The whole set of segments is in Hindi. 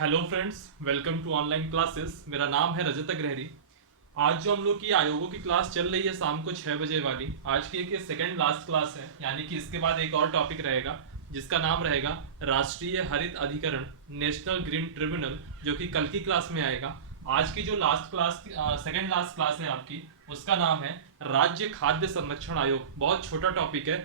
Hello friends, welcome to online classes. मेरा नाम है रजत अग्रहरी। आज जो हम लोग की आयोगों की क्लास चल रही है शाम को 6 बजे वाली, आज की एक सेकेंड लास्ट क्लास है, यानी कि इसके बाद एक और टॉपिक रहेगा जिसका नाम रहेगा राष्ट्रीय हरित अधिकरण, नेशनल ग्रीन ट्रिब्यूनल, जो कि कल की क्लास में आएगा। आज की जो last class, second last class है आपकी, उसका नाम है राज्य खाद्य संरक्षण आयोग। बहुत छोटा टॉपिक है,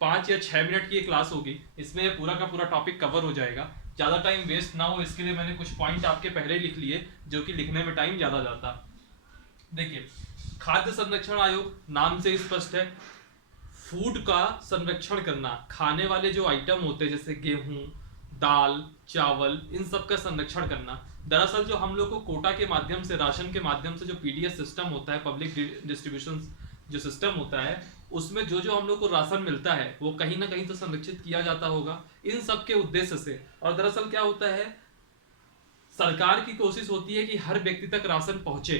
5 या 6 मिनट की ये क्लास होगी, इसमें ये पूरा का पूरा टॉपिक कवर हो जाएगा। ज़्यादा टाइम वेस्ट ना हो इसके लिए मैंने कुछ पॉइंट आपके पहले लिख लिए, जो कि लिखने में टाइम ज़्यादा जाता। देखिए, खाद्य संरक्षण आयोग नाम से स्पष्ट है, फूड का संरक्षण करना, खाने वाले जो आइटम होते हैं जैसे गेहूं, दाल, चावल, इन सब का संरक्षण करना। दरअसल जो हम लोग को कोटा के माध्यम से, राशन के माध्यम से जो पीडीएस सिस्टम होता है, पब्लिक डिस्ट्रीब्यूशन जो सिस्टम होता है, उसमें जो जो हम लोग को राशन मिलता है वो कहीं ना कहीं तो संरक्षित किया जाता होगा इन सब के उद्देश्य से। और दरअसल क्या होता है, सरकार की कोशिश होती है कि हर व्यक्ति तक राशन पहुंचे।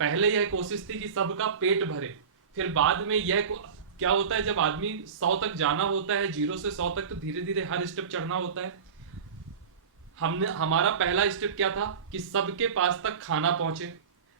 पहले यह कोशिश थी कि सबका पेट भरे, फिर बाद में क्या होता है, जब आदमी 100 तक जाना होता है, 0 से 100 तक, तो धीरे धीरे हर स्टेप चढ़ना होता है। हमारा पहला स्टेप क्या था कि सबके पास तक खाना पहुंचे।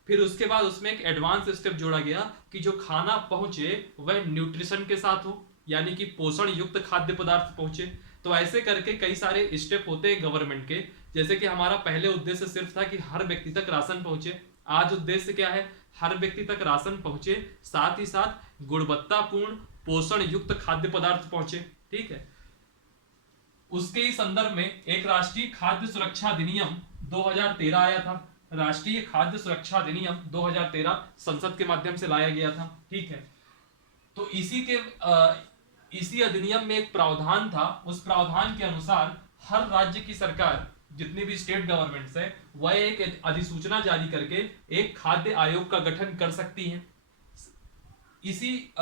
फिर उसके बाद उसमें एक एडवांस स्टेप जोड़ा गया कि जो खाना पहुंचे वह न्यूट्रिशन के साथ हो, यानी कि पोषण युक्त खाद्य पदार्थ पहुंचे। तो ऐसे करके कई सारे स्टेप होते हैं गवर्नमेंट के। जैसे कि हमारा पहले उद्देश्य सिर्फ था कि हर व्यक्ति तक राशन पहुंचे। आज उद्देश्य क्या है, हर व्यक्ति तक राशन पहुंचे, साथ ही साथ गुणवत्तापूर्ण पोषण युक्त खाद्य पदार्थ पहुंचे। ठीक है, उसके ही संदर्भ में एक राष्ट्रीय खाद्य सुरक्षा अधिनियम 2013 आया था। राष्ट्रीय खाद्य सुरक्षा अधिनियम 2013 संसद के माध्यम से लाया गया था। ठीक है, तो इसी अधिनियम में एक प्रावधान था। उस प्रावधान के अनुसार हर राज्य की सरकार, जितनी भी स्टेट गवर्नमेंट्स है, वह एक अधिसूचना जारी करके एक खाद्य आयोग का गठन कर सकती है। इसी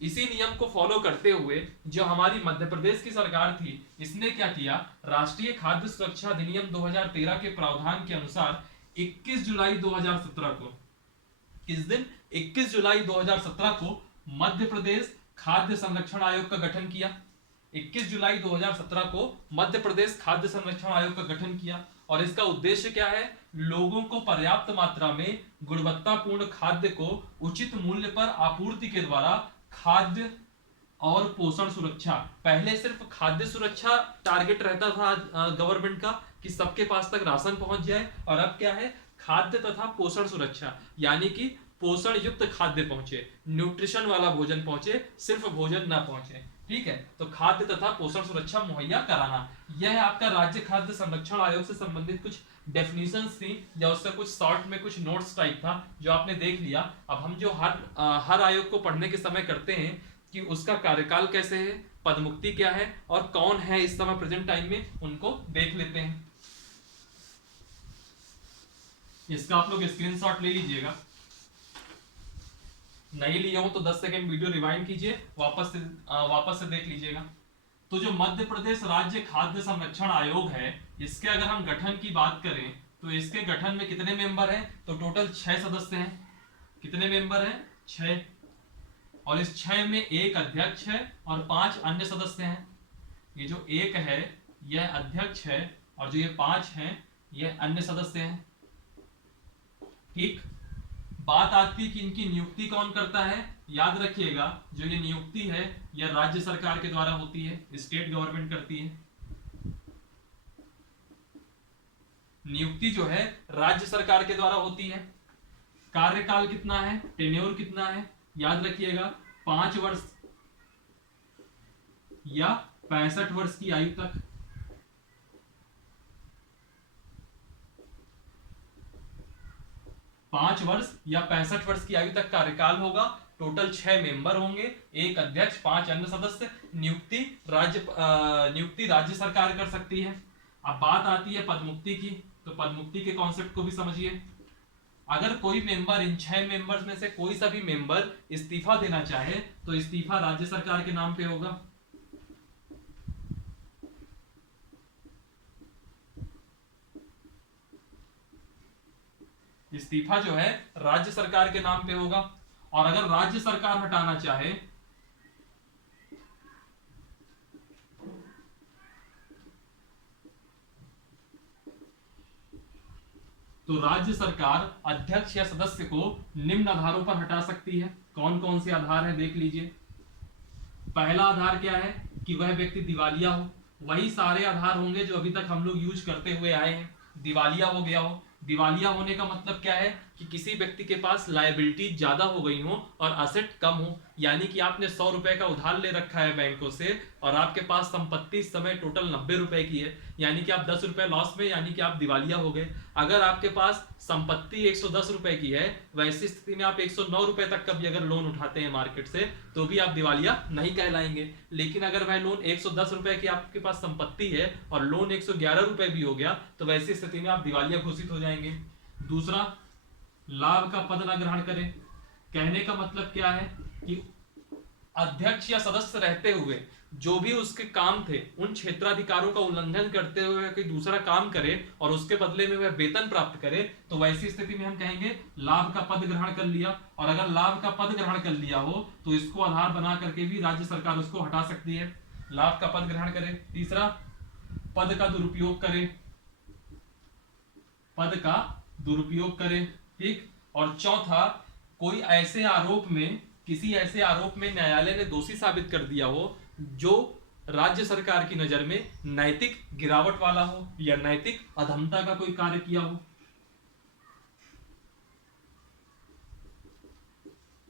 इसी नियम को फॉलो करते हुए जो हमारी मध्य प्रदेश की सरकार थी, इसने क्या किया, राष्ट्रीय खाद्य सुरक्षा अधिनियम 2013 के प्रावधान के अनुसार 21 जुलाई 2017 को, किस दिन, 21 जुलाई 2017 को मध्य प्रदेश खाद्य संरक्षण आयोग का गठन किया। 21 जुलाई 2017 को मध्य प्रदेश खाद्य संरक्षण आयोग का गठन किया। और इसका उद्देश्य क्या है, लोगों को पर्याप्त मात्रा में गुणवत्तापूर्ण खाद्य को उचित मूल्य पर आपूर्ति के द्वारा खाद्य और पोषण सुरक्षा। पहले सिर्फ खाद्य सुरक्षा टारगेट रहता था गवर्नमेंट का कि सबके पास तक राशन पहुंच जाए, और अब क्या है, खाद्य तथा पोषण सुरक्षा, यानी कि पोषण युक्त खाद्य पहुंचे, न्यूट्रिशन वाला भोजन पहुंचे, सिर्फ भोजन ना पहुंचे। ठीक है, तो खाद्य तथा पोषण सुरक्षा मुहैया कराना, यह आपका राज्य खाद्य संरक्षण आयोग से संबंधित कुछ डेफिनेशंस थी, या उसका कुछ शॉर्ट में कुछ नोट्स टाइप था जो आपने देख लिया। अब हम जो हर आयोग को पढ़ने के समय करते हैं कि उसका कार्यकाल कैसे है, पदमुक्ति क्या है, और कौन है इस समय प्रेजेंट टाइम में, उनको देख लेते हैं। इसका आप लोग स्क्रीनशॉट ले लीजिएगा, नहीं लिए हो तो 10 सेकंड वीडियो रिवाइंड कीजिए, वापस से देख लीजिएगा। तो जो मध्य प्रदेश राज्य खाद्य संरक्षण आयोग है, इसके अगर हम गठन की बात करें तो इसके गठन में कितने मेंबर हैं, तो टोटल 6 सदस्य हैं। कितने मेंबर हैं, 6। और इस 6 में एक अध्यक्ष है और 5 अन्य सदस्य हैं। ये जो एक है यह अध्यक्ष है, और जो ये 5 हैं यह अन्य सदस्य हैं। ठीक, बात आती है कि इनकी नियुक्ति कौन करता है। याद रखिएगा, जो ये नियुक्ति है यह राज्य सरकार के द्वारा होती है, स्टेट गवर्नमेंट करती है। नियुक्ति जो है राज्य सरकार के द्वारा होती है। कार्यकाल कितना है, टेन्योर कितना है, याद रखिएगा, 5 वर्ष या 65 वर्ष की आयु तक। 5 वर्ष या 65 वर्ष की आयु तक कार्यकाल होगा। टोटल 6 मेंबर होंगे, एक अध्यक्ष, 5 अन्य सदस्य। नियुक्ति राज्य सरकार कर सकती है। अब बात आती है पदमुक्ति की, तो पदमुक्ति के कॉन्सेप्ट को भी समझिए। अगर कोई मेंबर, इन 6 मेंबर्स में से कोई सा भी मेंबर इस्तीफा देना चाहे तो इस्तीफा राज्य सरकार के नाम पे होगा। इस्तीफा जो है राज्य सरकार के नाम पे होगा। और अगर राज्य सरकार हटाना चाहे तो राज्य सरकार अध्यक्ष या सदस्य को निम्न आधारों पर हटा सकती है। कौन कौन से आधार हैं देख लीजिए। पहला आधार क्या है कि वह व्यक्ति दिवालिया हो। वही सारे आधार होंगे जो अभी तक हम लोग यूज करते हुए आए हैं। दिवालिया हो गया हो। दिवालिया होने का मतलब क्या है कि किसी व्यक्ति के पास लायबिलिटी ज्यादा हो गई हो और असेट कम हो, यानी कि आपने 100 रुपए का उधार ले रखा है बैंकों से और आपके पास संपत्ति इस समय टोटल 90 रुपए की है, यानी कि आप 10 रुपए लॉस में, यानी कि आप दिवालिया हो गए। अगर आपके पास संपत्ति 110 रुपए की है, वैसी स्थिति में आप 109 रुपए तक का भी अगर लोन उठाते हैं मार्केट से तो भी आप दिवालिया नहीं कहलाएंगे। लेकिन अगर वह लोन 110 रुपए की आपके पास संपत्ति है और लोन 111 रुपए भी हो गया तो वैसी स्थिति में आप दिवालिया घोषित हो जाएंगे। दूसरा, लाभ का पद न ग्रहण करें। कहने का मतलब क्या है कि अध्यक्ष या सदस्य रहते हुए जो भी उसके काम थे उन क्षेत्राधिकारों का उल्लंघन करते हुए कोई दूसरा काम करे और उसके बदले में वह वेतन प्राप्त करे तो वैसी स्थिति में हम कहेंगे लाभ का पद ग्रहण कर लिया। और अगर लाभ का पद ग्रहण कर लिया हो तो इसको आधार बना करके भी राज्य सरकार उसको हटा सकती है। लाभ का पद ग्रहण करे। तीसरा, पद का दुरुपयोग करे। पद का दुरुपयोग करे, ठीक। और चौथा, कोई ऐसे आरोप में, किसी ऐसे आरोप में न्यायालय ने दोषी साबित कर दिया हो जो राज्य सरकार की नजर में नैतिक गिरावट वाला हो या नैतिक अधमता का कोई कार्य किया हो।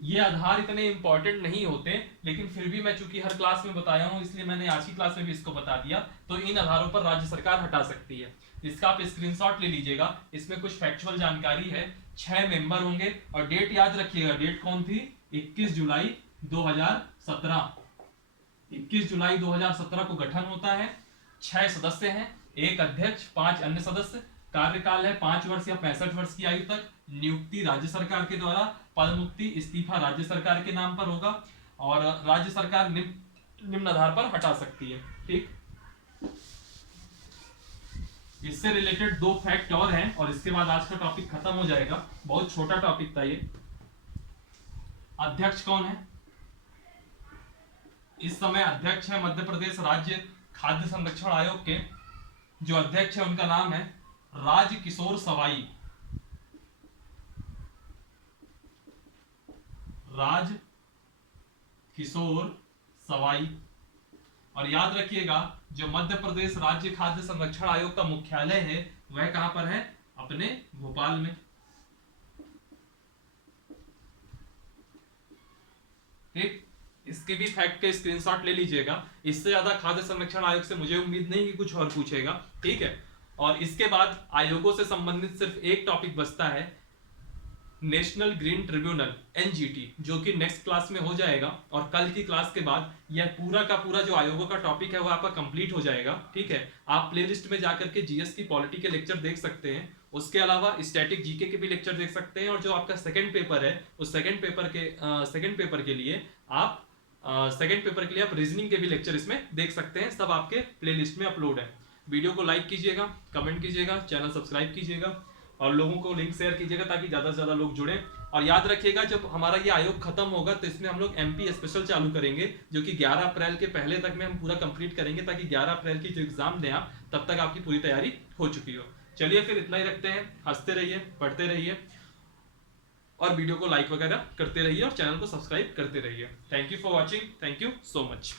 ये आधार इतने इंपॉर्टेंट नहीं होते, लेकिन फिर भी मैं चूंकि हर क्लास में बताया हूं इसलिए मैंने आज की क्लास में भी इसको बता दिया। तो इन आधारों पर राज्य सरकार हटा सकती है। इसका आप स्क्रीनशॉट ले लीजिएगा। इसमें कुछ फैक्चुअल जानकारी है। 6 मेंबर होंगे और डेट याद रखिएगा। डेट कौन थी? 21 जुलाई 2017। 21 जुलाई 2017 को गठन होता है। 6 सदस्य हैं, 1 अध्यक्ष, 5 अन्य सदस्य। कार्यकाल है 5 वर्ष या 65 वर्ष की आयु तक। नियुक्ति राज्य सरकार के द्वारा, पद मुक्ति इस्तीफा राज्य सरकार के नाम पर होगा और राज्य सरकार निम्न आधार पर हटा सकती है, ठीक। इससे रिलेटेड 2 फैक्ट और हैं और इसके बाद आज का टॉपिक खत्म हो जाएगा। बहुत छोटा टॉपिक था ये। अध्यक्ष कौन है? इस समय अध्यक्ष है मध्य प्रदेश राज्य खाद्य संरक्षण आयोग के। जो अध्यक्ष है उनका नाम है राज किशोर सवाई। राज किशोर सवाई। और याद रखिएगा जो मध्य प्रदेश राज्य खाद्य संरक्षण आयोग का मुख्यालय है वह कहां पर है? अपने भोपाल में, ठीक। इसके भी फैक्ट के स्क्रीनशॉट ले लीजिएगा। इससे ज्यादा खाद्य संरक्षण आयोग से मुझे उम्मीद नहीं कि कुछ और पूछेगा, ठीक है। और इसके बाद आयोगों से संबंधित सिर्फ एक टॉपिक बचता है, नेशनल ग्रीन ट्रिब्यूनल NGT, जो कि नेक्स्ट क्लास में हो जाएगा। और कल की क्लास के बाद यह पूरा का पूरा जो आयोगों का टॉपिक है वो आपका कंप्लीट हो जाएगा, ठीक है। आप प्लेलिस्ट में जाकर के GS की पॉलिटी के लेक्चर देख सकते हैं। उसके अलावा स्टैटिक जीके के भी लेक्चर देख सकते हैं। और जो आपका सेकंड पेपर है उस सेकंड पेपर के लिए आप रीजनिंग के भी लेक्चर इसमें देख सकते हैं। सब आपके प्लेलिस्ट में अपलोड है। वीडियो को लाइक कीजिएगा, कमेंट कीजिएगा, चैनल सब्सक्राइब कीजिएगा और लोगों को लिंक शेयर कीजिएगा ताकि ज्यादा से ज्यादा लोग जुड़े। और याद रखिएगा जब हमारा ये आयोग खत्म होगा तो इसमें हम लोग MP स्पेशल चालू करेंगे जो कि 11 अप्रैल के पहले तक में हम पूरा कंप्लीट करेंगे ताकि 11 अप्रैल की जो एग्जाम दें आप तब तक आपकी पूरी तैयारी हो चुकी हो। चलिए फिर इतना ही रखते हैं। हंसते रहिए, पढ़ते रहिए और वीडियो को लाइक वगैरह करते रहिए और चैनल को सब्सक्राइब करते रहिए। Thank you for watching. Thank you so much.